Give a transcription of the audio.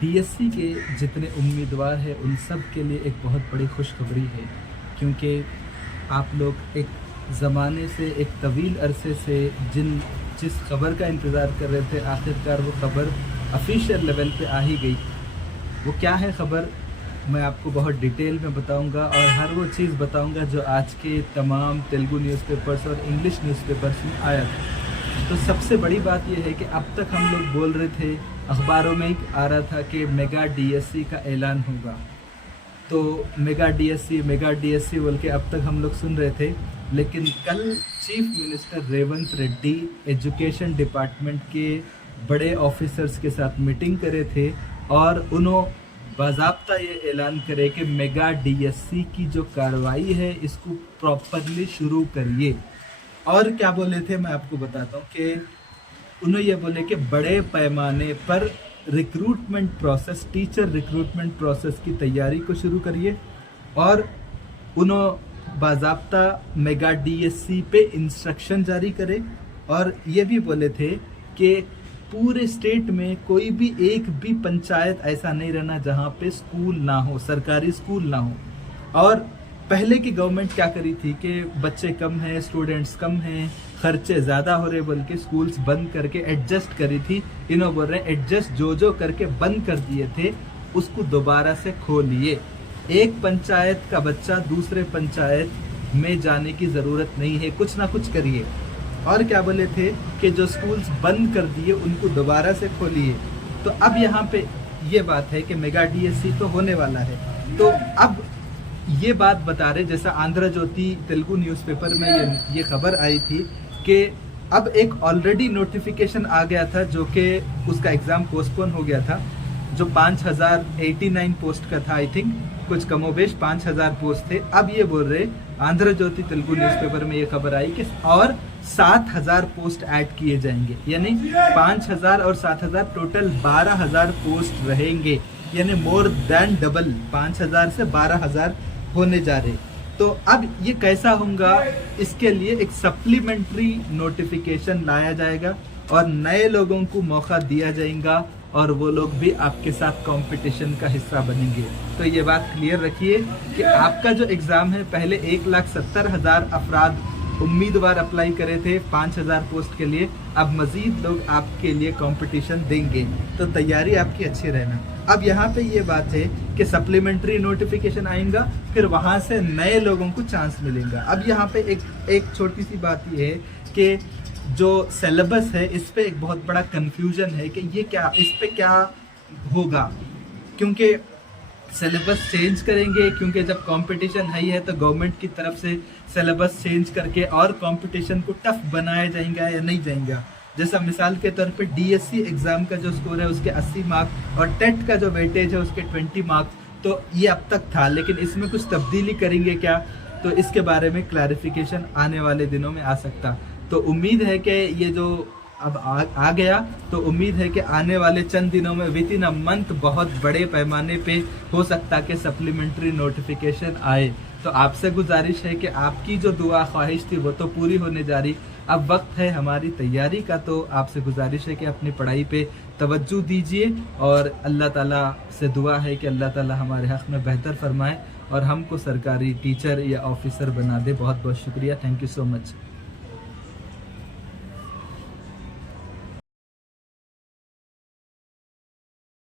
DSC के जितने उम्मीदवार हैं उन सब के लिए एक बहुत बड़ी खुशखबरी है, क्योंकि आप लोग एक ज़माने से, एक तवील अरसे से जिस खबर का इंतज़ार कर रहे थे, आखिरकार वो खबर ऑफिशियल लेवल पे आ ही गई। वो क्या है खबर, मैं आपको बहुत डिटेल में बताऊंगा और हर वो चीज़ बताऊंगा जो आज के तमाम तेलुगु न्यूज़पेपर्स और इंग्लिश न्यूज़पेपर्स में आया था। तो सबसे बड़ी बात यह है कि अब तक हम लोग बोल रहे थे, अखबारों में आ रहा था कि मेगा डीएससी का ऐलान होगा। तो मेगा डीएससी बोल के अब तक हम लोग सुन रहे थे, लेकिन कल chief minister Revanth Reddy education department के बड़े ऑफिसर्स के साथ मीटिंग करे थे और उन्होंने बाज़ाब्ता ये ऐलान करे कि मेगा डीएससी की जो कार्रवाई है इसको प्रॉपरली शुरू करिए। और क्या बोले थे मैं आपको बताता हूँ कि उन्होंने ये बोले कि बड़े पैमाने पर recruitment process, teacher recruitment process की तैयारी को शुरू करिए और उन्होंने बाज़ाब्ता मेगा डीएससी पे इंस्ट्रक्शन जारी करे। और ये भी बोले थे कि पूरे स्टेट में कोई भी एक भी पंचायत ऐसा नहीं रहना जहाँ पे स्कूल ना हो, सरकारी स्कूल ना हो। और पहले की गवर्नमेंट क्या करी थी कि बच्चे कम हैं, स्टूडेंट्स कम हैं, खर्चे ज़्यादा हो रहे बोल के स्कूल्स बंद करके एडजस्ट करी थी। इन्हों बोल रहे हैं एडजस्ट जो करके बंद कर दिए थे उसको दोबारा से खोलिए। एक पंचायत का बच्चा दूसरे पंचायत में जाने की ज़रूरत नहीं है, कुछ ना कुछ करिए। और क्या बोले थे कि जो स्कूल्स बंद कर दिए उनको दोबारा से खोलिए। तो अब यहाँ पे ये बात है कि मेगा डीएससी तो होने वाला है। तो अब ये बात बता रहे, जैसा आंध्र ज्योति तेलुगु न्यूज़पेपर में ये खबर आई थी कि अब एक ऑलरेडी नोटिफिकेशन आ गया था जो कि उसका एग्ज़ाम पोस्टपोन हो गया था, जो 5089 पोस्ट का था। आई थिंक कुछ कमोबेश 5000 पोस्ट थे। अब ये बोल रहे आंध्र ज्योति तेलुगु न्यूज़पेपर में ये खबर आई कि और 7000 पोस्ट ऐड किए जाएंगे, यानी 5000 और 7000 टोटल 12000 पोस्ट रहेंगे, यानी मोर देन डबल, 5000 से 12000 होने जा रहे। तो अब ये कैसा होगा, इसके लिए एक सप्लीमेंट्री नोटिफिकेशन लाया जाएगा और नए लोगों को मौका दिया जाएगा और वो लोग भी आपके साथ कंपटीशन का हिस्सा बनेंगे। तो ये बात क्लियर रखिए कि आपका जो एग्ज़ाम है, पहले 1,70,000 अफराद उम्मीदवार अप्लाई करे थे 5000 पोस्ट के लिए, अब मज़ीद लोग आपके लिए कंपटीशन देंगे। तो तैयारी आपकी अच्छी रहना। अब यहाँ पे ये बात है कि सप्लीमेंट्री नोटिफिकेशन आएगा, फिर वहाँ से नए लोगों को चांस मिलेगा। अब यहाँ पे एक छोटी सी बात ये है कि जो सिलेबस है इस पे एक बहुत बड़ा कंफ्यूजन है कि ये क्या, इस पे क्या होगा, क्योंकि सिलेबस चेंज करेंगे, क्योंकि जब कंपटीशन हाई है तो गवर्नमेंट की तरफ से सिलेबस चेंज करके और कंपटीशन को टफ बनाया जाएगा या नहीं जाएगा। जैसा मिसाल के तौर पे डीएससी एग्ज़ाम का जो स्कोर है उसके 80 मार्क्स और टेट का जो वेटेज है उसके 20 मार्क्स, तो ये अब तक था, लेकिन इसमें कुछ तब्दीली करेंगे क्या, तो इसके बारे में क्लैरिफिकेशन आने वाले दिनों में आ सकता। तो उम्मीद है कि ये जो अब आ गया, तो उम्मीद है कि आने वाले चंद दिनों में विद इन अ मंथ बहुत बड़े पैमाने पे हो सकता कि सप्लीमेंट्री नोटिफिकेशन आए। तो आपसे गुजारिश है कि आपकी जो दुआ ख्वाहिश थी वो तो पूरी होने जा रही, अब वक्त है हमारी तैयारी का। तो आपसे गुजारिश है कि अपनी पढ़ाई पे तवज्जो दीजिए और अल्लाह ताला से दुआ है कि अल्लाह ताला हमारे हक़ में बेहतर फरमाए और हमको सरकारी टीचर या ऑफिसर बना दे। बहुत बहुत शुक्रिया, थैंक यू सो मच।